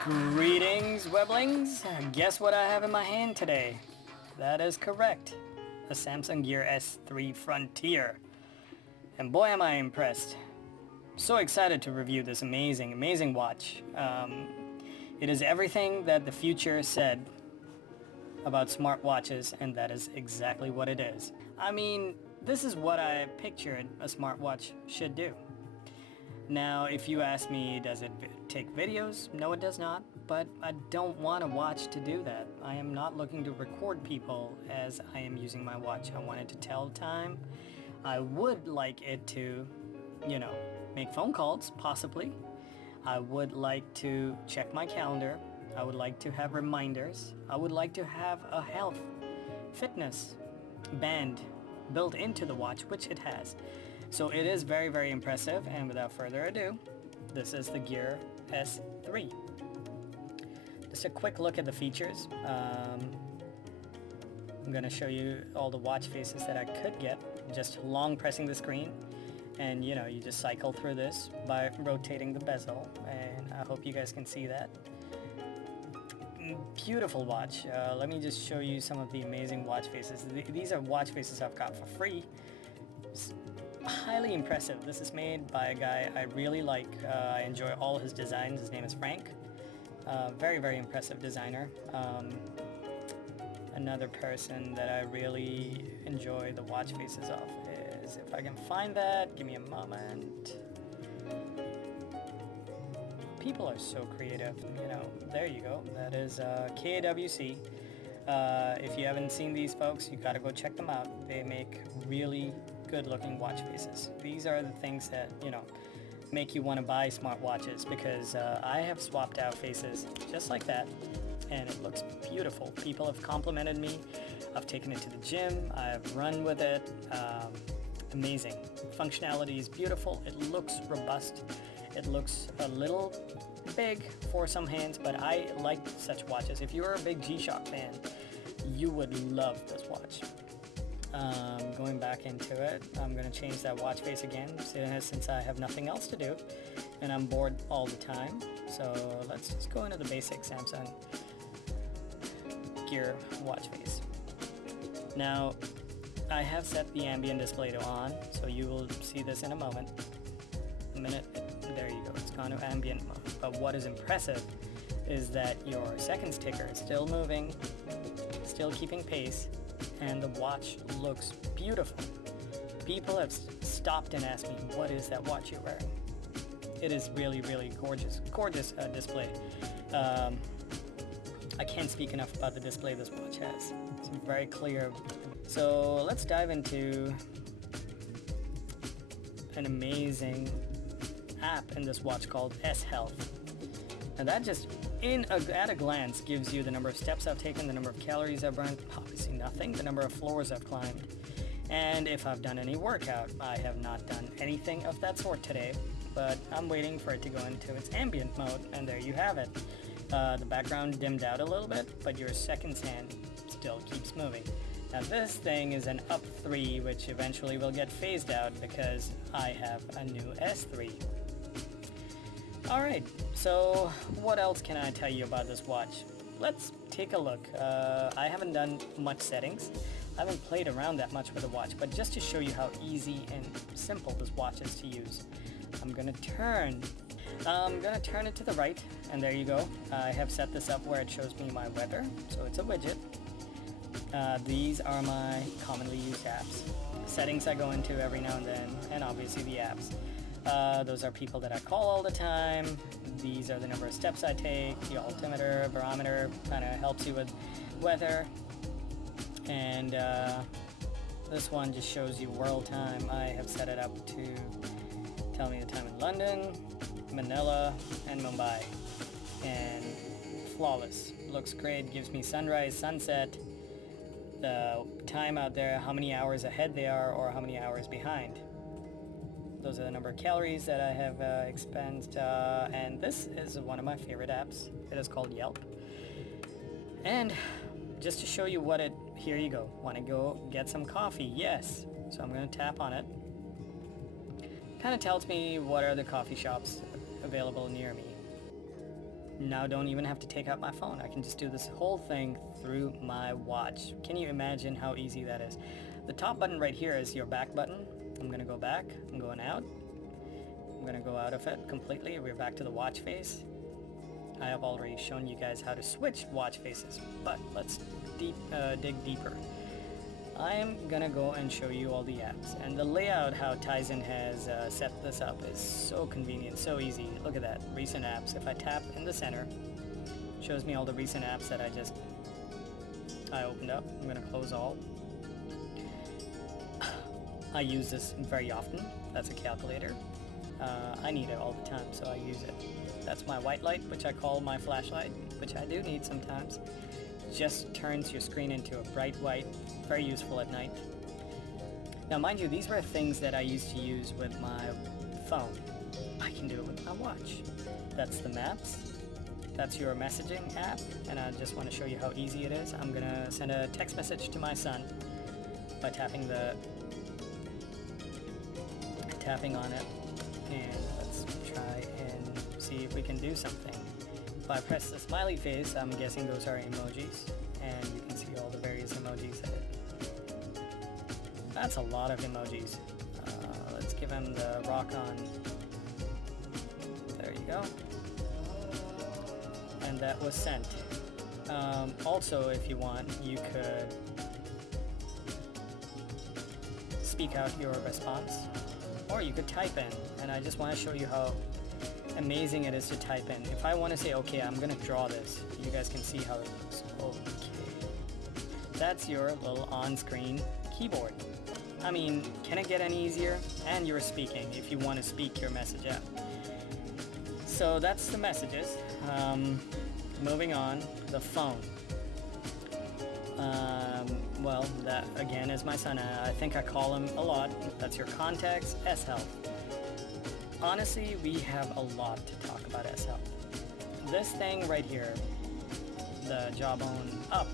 Greetings, Weblings! Guess what I have in my hand today? That is correct. The Samsung Gear S3 Frontier. And boy am I impressed. So excited to review this amazing watch. It is everything that the future said about smartwatches, and that is exactly what it is. I mean, this is what I pictured a smartwatch should do. Now, if you ask me, does it take videos? No, it does not, but I don't want a watch to do that. I am not looking to record people as I am using my watch. I want it to tell time. I would like it to, make phone calls, possibly. I would like to check my calendar. I would like to have reminders. I would like to have a health, fitness band built into the watch, which it has. So it is very impressive, and without further ado, this is the Gear S3. Just a quick look at the features. I'm going to show you all the watch faces that I could get, just long pressing the screen. And you just cycle through this by rotating the bezel, and I hope you guys can see that. Beautiful watch. Let me just show you some of the amazing watch faces. These are watch faces I've got for free. It's highly impressive. This is made by a guy I really like. I enjoy all his designs. His name is Frank. Very impressive designer. Another person that I really enjoy the watch faces of is, if I can find that, give me a moment. People are so creative, there you go. That is KWC. If you haven't seen these folks, you gotta go check them out. They make really good looking watch faces. These are the things that, make you want to buy smartwatches, because I have swapped out faces just like that, and it looks beautiful. People have complimented me. I've taken it to the gym. I've run with it. Amazing. Functionality is beautiful. It looks robust. It looks a little big for some hands, but I like such watches. If you're a big G-Shock fan, you would love this watch. Going back into it, I'm going to change that watch face again since I have nothing else to do and I'm bored all the time. So let's just go into the basic Samsung Gear watch face. Now, I have set the ambient display to on, so you will see this in a moment. There you go, it's gone to ambient mode. But what is impressive is that your seconds ticker is still moving, still keeping pace, and the watch looks beautiful. People have stopped and asked me, what is that watch you're wearing? It is really gorgeous display. I can't speak enough about the display this watch has. It's very clear. So let's dive into an amazing app in this watch called S Health. And that just at a glance gives you the number of steps I've taken, the number of calories I've burned, obviously nothing, the number of floors I've climbed, and if I've done any workout. I have not done anything of that sort today, but I'm waiting for it to go into its ambient mode, and there you have it. The background dimmed out a little bit, but your seconds hand still keeps moving. Now this thing is an up 3, which eventually will get phased out because I have a new S3. Alright, so what else can I tell you about this watch? Let's take a look. I haven't done much settings. I haven't played around that much with the watch, but just to show you how easy and simple this watch is to use, I'm gonna turn it to the right, and there you go. I have set this up where it shows me my weather, so it's a widget. These are my commonly used apps. Settings I go into every now and then, and obviously the apps. Those are people that I call all the time. These are the number of steps I take. The altimeter, barometer kind of helps you with weather. And this one just shows you world time. I have set it up to tell me the time in London, Manila, and Mumbai. And flawless. Looks great. Gives me sunrise, sunset, the time out there, how many hours ahead they are, or how many hours behind. Those are the number of calories that I have expended, and this is one of my favorite apps. It is called Yelp. And just to show you here you go. Want to go get some coffee? Yes. So I'm going to tap on it. Kind of tells me what are the coffee shops available near me. now don't even have to take out my phone. I can just do this whole thing through my watch. Can you imagine how easy that is? The top button right here is your back button. I'm gonna go back, I'm going out. I'm gonna go out of it completely. We're back to the watch face. I have already shown you guys how to switch watch faces, but let's dig deeper. I am gonna go and show you all the apps, and the layout how Tizen has set this up is so convenient, so easy. Look at that, recent apps. If I tap in the center, it shows me all the recent apps that I opened up. I'm gonna close all. I use this very often. That's a calculator. I need it all the time, so I use it. That's my white light, which I call my flashlight, which I do need sometimes. Just turns your screen into a bright white, very useful at night. Now mind you, these were things that I used to use with my phone. I can do it with my watch. That's the maps. That's your messaging app, and I just want to show you how easy it is. I'm gonna send a text message to my son by tapping on it, and let's try and see if we can do something. If I press the smiley face, I'm guessing those are emojis, and you can see all the various emojis in it. That's a lot of emojis. Let's give him the rock on. There you go. And that was sent. Also, if you want, you could speak out your response, or you could type in, and I just want to show you how amazing it is to type in. If I want to say, okay, I'm gonna draw this, you guys can see how it looks. Okay, that's your little on-screen keyboard. I mean, can it get any easier? And you're speaking if you want to speak your message out. So that's the messages. Moving on, the phone. Well, that again is my son. I think I call him a lot. That's your contacts, S-Health. Honestly, we have a lot to talk about S-Health. This thing right here, the Jawbone Up,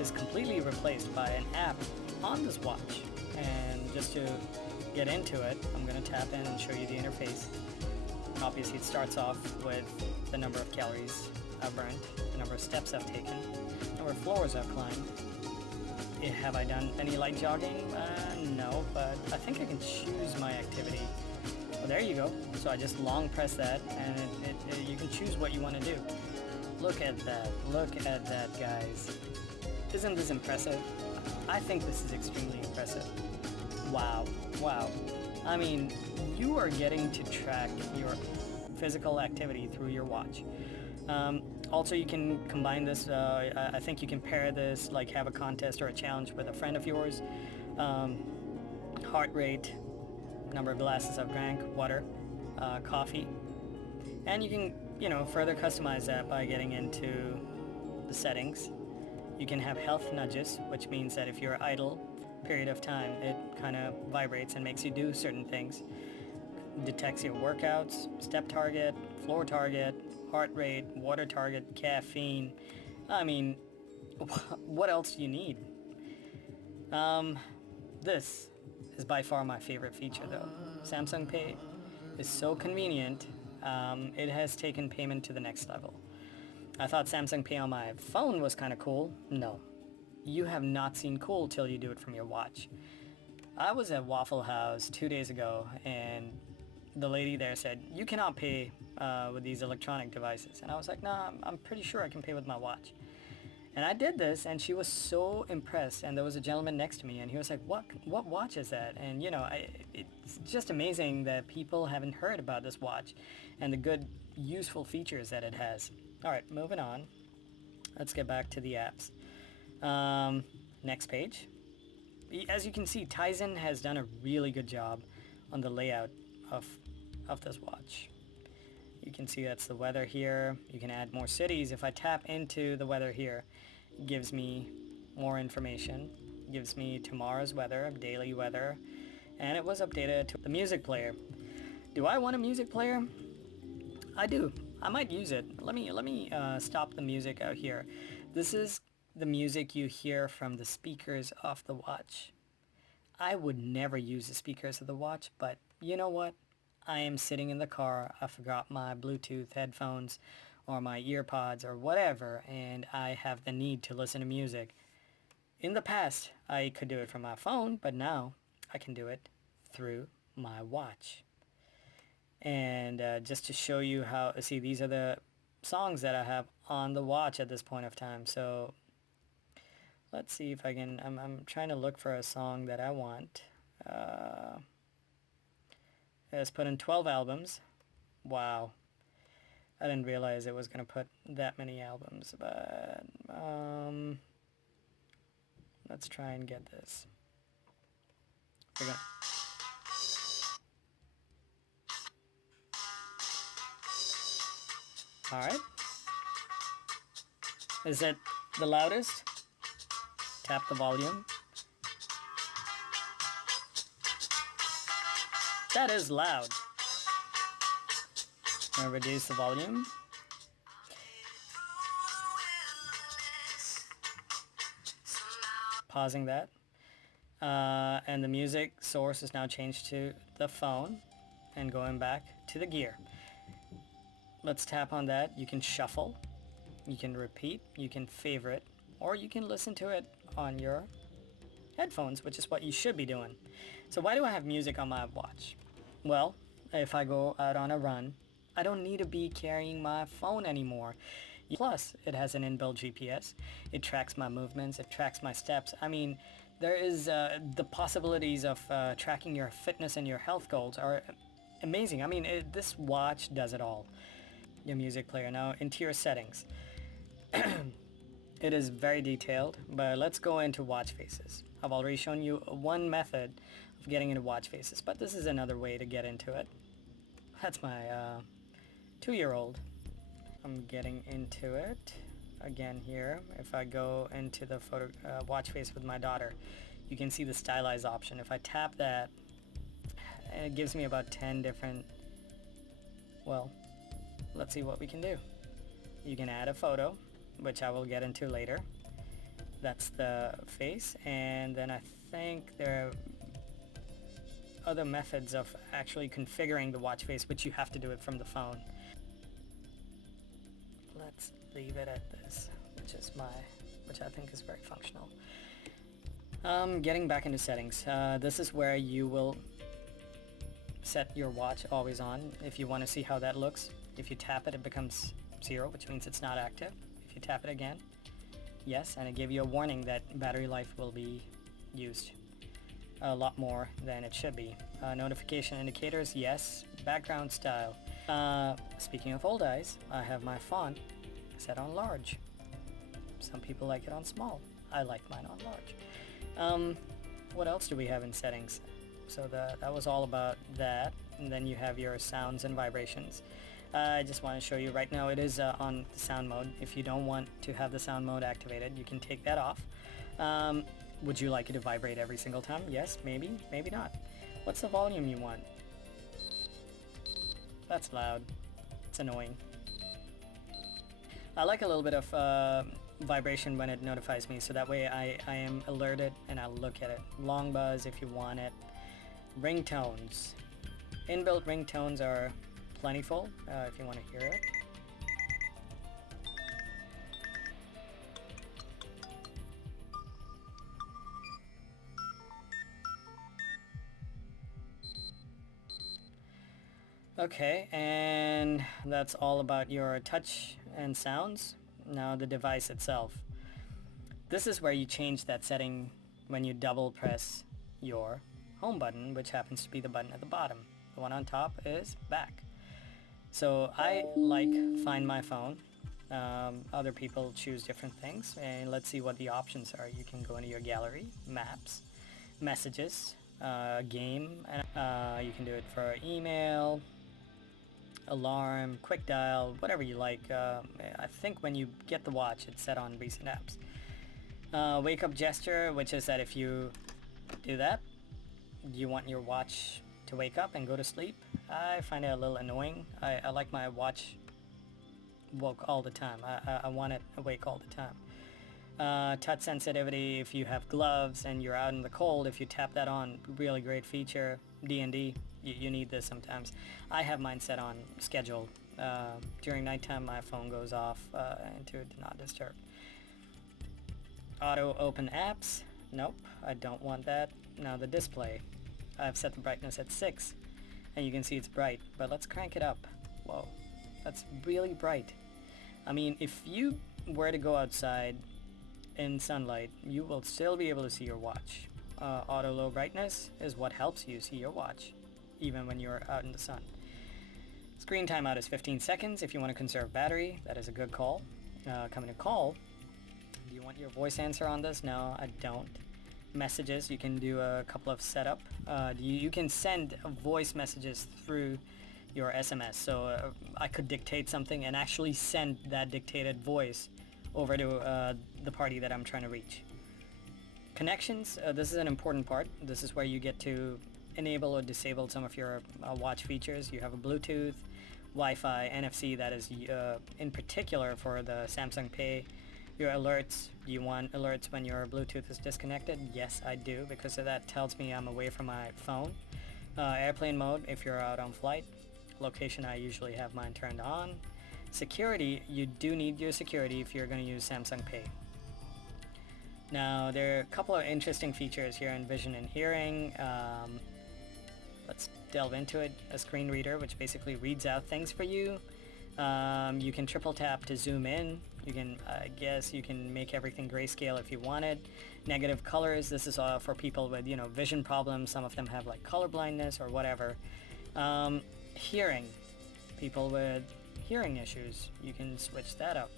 is completely replaced by an app on this watch. And just to get into it, I'm going to tap in and show you the interface. Obviously, it starts off with the number of calories I've burned, the number of steps I've taken, the number of floors I've climbed. Have I done any light jogging? No, but I think I can choose my activity. Well, there you go. So I just long press that, and you can choose what you want to do. Look at that. Look at that, guys. Isn't this impressive? I think this is extremely impressive. Wow. Wow. I mean, you are getting to track your physical activity through your watch. Also, you can combine this, I think you can pair this, like have a contest or a challenge with a friend of yours. Heart rate, number of glasses I've drank, water, coffee. And you can, further customize that by getting into the settings. You can have health nudges, which means that if you're idle period of time, it kind of vibrates and makes you do certain things. Detects your workouts, step target, floor target, heart rate, water target, caffeine. I mean, what else do you need? This is by far my favorite feature though. Samsung Pay is so convenient. It has taken payment to the next level. I thought Samsung Pay on my phone was kind of cool. No. You have not seen cool till you do it from your watch. I was at Waffle House 2 days ago, and the lady there said, you cannot pay with these electronic devices. And I was like, nah, I'm pretty sure I can pay with my watch. And I did this, and she was so impressed. And there was a gentleman next to me, and he was like, what watch is that? And it's just amazing that people haven't heard about this watch and the good, useful features that it has. All right, moving on. Let's get back to the apps. Next page. As you can see, Tizen has done a really good job on the layout of this watch. You can see that's the weather here. You can add more cities. If I tap into the weather here, it gives me more information. It gives me tomorrow's weather, daily weather, and it was updated to the music player. Do I want a music player? I do. I might use it. Let me stop the music out here. This is the music you hear from the speakers of the watch. I would never use the speakers of the watch, but you know what? I am sitting in the car, I forgot my Bluetooth headphones, or my ear pods or whatever, and I have the need to listen to music. In the past, I could do it from my phone, but now I can do it through my watch. And just to show you how, see, these are the songs that I have on the watch at this point of time. So let's see if I can, I'm trying to look for a song that I want. Let's put in 12 albums. Wow. I didn't realize it was going to put that many albums, but let's try and get this. We're gonna... Alright. Is it the loudest? Tap the volume. That is loud. I'll reduce the volume. Pausing that. And the music source is now changed to the phone and going back to the gear. Let's tap on that. You can shuffle, you can repeat, you can favorite, or you can listen to it on your headphones, which is what you should be doing. So why do I have music on my watch? Well, if I go out on a run, I don't need to be carrying my phone anymore. Plus, it has an inbuilt GPS. It tracks my movements, it tracks my steps. I mean, there is the possibilities of tracking your fitness and your health goals are amazing. I mean, this watch does it all. Your music player. Now into your settings. It is very detailed, but let's go into watch faces. I've already shown you one method of getting into watch faces, but this is another way to get into it. That's my 2-year-old. I'm getting into it again here. If I go into the photo watch face with my daughter, you can see the stylize option. If I tap that, it gives me about 10 different, well, let's see what we can do. You can add a photo, which I will get into later. That's the face, and then I think there are other methods of actually configuring the watch face, which you have to do it from the phone. Let's leave it at this, which I think is very functional. Getting back into settings. This is where you will set your watch always on. If you want to see how that looks, if you tap it, it becomes 0, which means it's not active. If you tap it again, yes, and it gives you a warning that battery life will be used a lot more than it should be. Notification indicators, yes. Background style. Speaking of old eyes, I have my font set on large. Some people like it on small. I like mine on large. What else do we have in settings? So that was all about that. And then you have your sounds and vibrations. I just want to show you right now it is on the sound mode. If you don't want to have the sound mode activated, you can take that off. Would you like it to vibrate every single time? Yes, maybe, maybe not. What's the volume you want? That's loud. It's annoying. I like a little bit of vibration when it notifies me, so that way I am alerted and I'll look at it. Long buzz if you want it. Ringtones. Inbuilt ringtones are plentiful if you want to hear it. Okay, and that's all about your touch and sounds. Now the device itself. This is where you change that setting when you double press your home button, which happens to be the button at the bottom. The one on top is back. So I like Find My Phone. Other people choose different things, and let's see what the options are. You can go into your gallery, maps, messages, game, and you can do it for email, alarm, quick dial, whatever you like. I think when you get the watch, it's set on recent apps. Wake up gesture, which is that if you do that, you want your watch to wake up and go to sleep. I find it a little annoying. I like my watch woke all the time. I want it awake all the time. Touch sensitivity, if you have gloves and you're out in the cold, if you tap that on, really great feature. D&D, you need this sometimes. I have mine set on schedule. During nighttime, my phone goes off into do not disturb. Auto open apps. Nope, I don't want that. Now the display. I've set the brightness at 6, and you can see it's bright, but let's crank it up. Whoa, that's really bright. I mean, if you were to go outside in sunlight, you will still be able to see your watch. Auto low brightness is what helps you see your watch, even when you're out in the sun. Screen timeout is 15 seconds. If you want to conserve battery, that is a good call. Coming to call. Do you want your voice answer on this? No, I don't. Messages, you can do a couple of setup. You can send voice messages through your SMS. So I could dictate something and actually send that dictated voice over to the party that I'm trying to reach. Connections, this is an important part. This is where you get to enable or disable some of your watch features. You have a Bluetooth, Wi-Fi, NFC, that is in particular for the Samsung Pay. Your alerts, do you want alerts when your Bluetooth is disconnected? Yes, I do, because that tells me I'm away from my phone. Airplane mode, if you're out on flight. Location, I usually have mine turned on. Security, you do need your security if you're going to use Samsung Pay. Now, there are a couple of interesting features here in vision and hearing. Let's delve into it. A screen reader, which basically reads out things for you. You can triple tap to zoom in. You can, I guess, you can make everything grayscale if you wanted. Negative colors, this is for people with, vision problems. Some of them have like color blindness or whatever. Hearing, people with hearing issues, you can switch that up.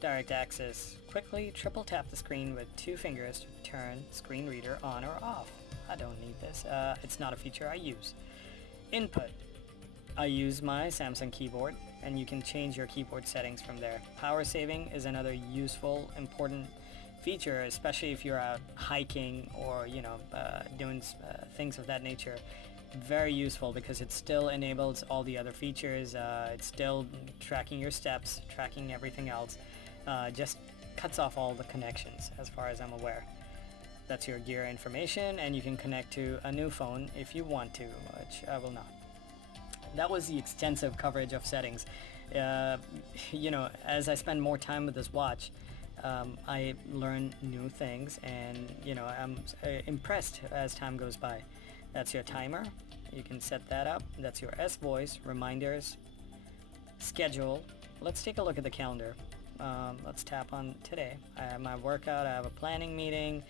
Direct access, quickly triple tap the screen with 2 fingers to turn screen reader on or off. I don't need this. It's not a feature I use. Input, I use my Samsung keyboard, and you can change your keyboard settings from there. Power saving is another useful, important feature, especially if you're out hiking or doing things of that nature. Very useful because it still enables all the other features. It's still tracking your steps, tracking everything else. Just cuts off all the connections as far as I'm aware. That's your gear information, and you can connect to a new phone if you want to, which I will not. That was the extensive coverage of settings. As I spend more time with this watch, I learn new things, and I'm impressed as time goes by. That's your timer. You can set that up. That's your S voice, reminders, schedule. Let's take a look at the calendar. Let's tap on today. I have my workout, I have a planning meeting,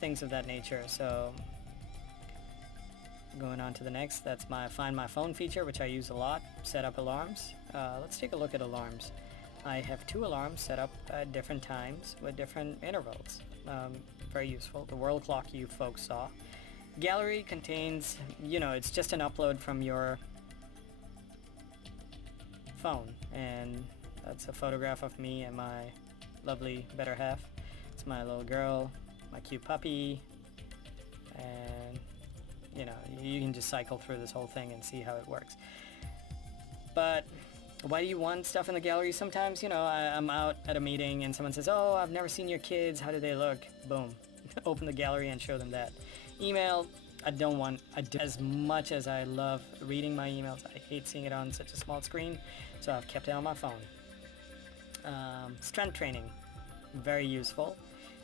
things of that nature. So going on to the next, that's my Find My Phone feature, which I use a lot. Set up alarms. Let's take a look at alarms. I have 2 alarms set up at different times with different intervals. Very useful. The world clock you folks saw. Gallery contains, it's just an upload from your phone, and that's a photograph of me and my lovely better half. It's my little girl, my cute puppy, and you can just cycle through this whole thing and see how it works. But why do you want stuff in the gallery? Sometimes, I'm out at a meeting and someone says, oh, I've never seen your kids, how do they look? Boom. Open the gallery and show them that. Email, as much as I love reading my emails, I hate seeing it on such a small screen, so I've kept it on my phone. Strength training, very useful.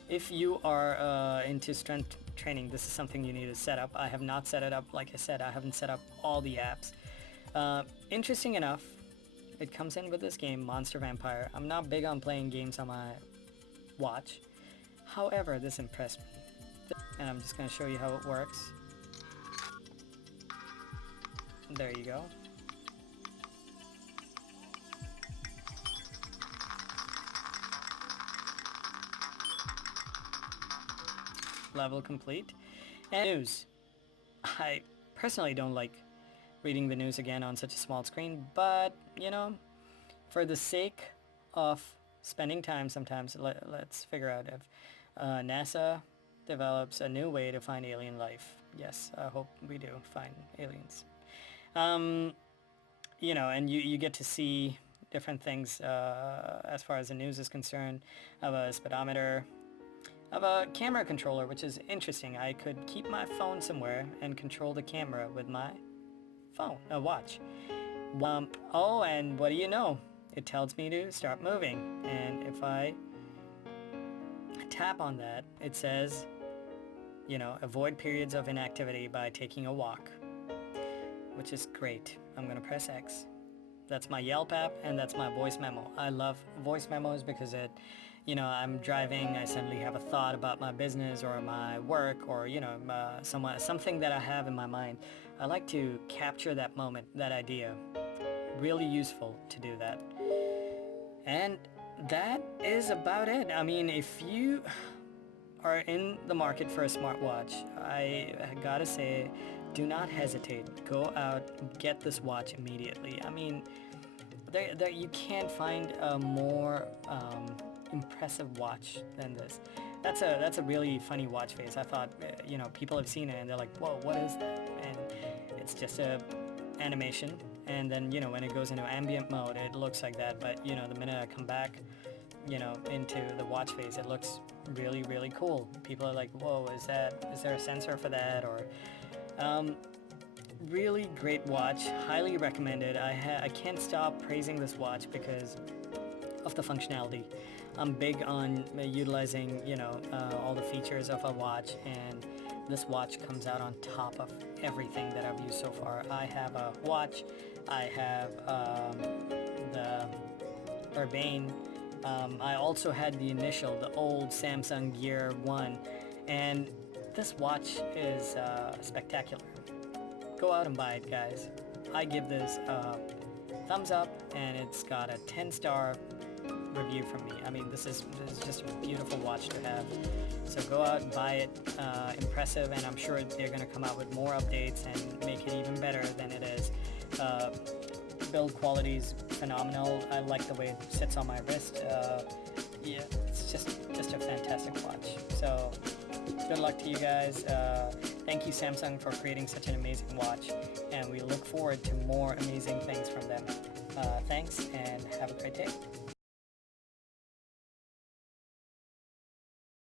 If you are into strength training, this is something you need to set up. I have not set it up. Like I said, I haven't set up all the apps. Interesting enough, it comes in with this game, Monster Vampire. I'm not big on playing games on my watch. However, this impressed me. And I'm just going to show you how it works. There you go. Level complete. And news. I personally don't like reading the news again on such a small screen, but for the sake of spending time sometimes, let's figure out if NASA develops a new way to find alien life. Yes, I hope we do find aliens. And you get to see different things as far as the news is concerned. I have a speedometer. I have a camera controller, which is interesting. I could keep my phone somewhere and control the camera with my watch. Oh, and what do you know? It tells me to start moving, and if I tap on that, it says, avoid periods of inactivity by taking a walk, which is great. I'm gonna press X. That's my Yelp app, and that's my voice memo. I love voice memos because I'm driving, I suddenly have a thought about my business or my work or, something that I have in my mind. I like to capture that moment, that idea. Really useful to do that. And that is about it. I mean, if you are in the market for a smartwatch, I gotta say, do not hesitate. Go out, get this watch immediately. I mean, you can't find a more impressive watch than this. That's a really funny watch face. I thought, people have seen it and they're like, whoa, what is that? And it's just a animation. And then, when it goes into ambient mode, it looks like that. But, the minute I come back, into the watch face, it looks really, really cool. People are like, whoa, is there a sensor for that? Or, really great watch, highly recommended. I can't stop praising this watch because of the functionality. I'm big on utilizing, all the features of a watch, and this watch comes out on top of everything that I've used so far. I have a watch, I have the Urbane, I also had the old Samsung Gear 1, and this watch is spectacular. Go out and buy it, guys. I give this a thumbs up, and it's got a 10-star review from me. I mean, this is just a beautiful watch to have. So go out and buy it. Impressive, and I'm sure they're going to come out with more updates and make it even better than it is. Build quality is phenomenal. I like the way it sits on my wrist. Yeah, it's just a fantastic watch. So good luck to you guys. Thank you, Samsung, for creating such an amazing watch, and we look forward to more amazing things from them. Thanks, and have a great day.